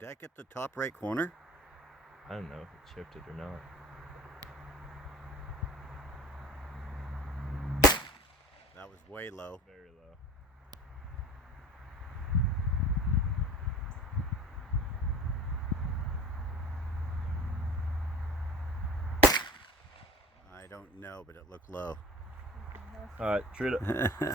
deck at the top right corner? I don't know if it chipped it or not. That was way low. Very low. I don't know, but it looked low. All right, treat it.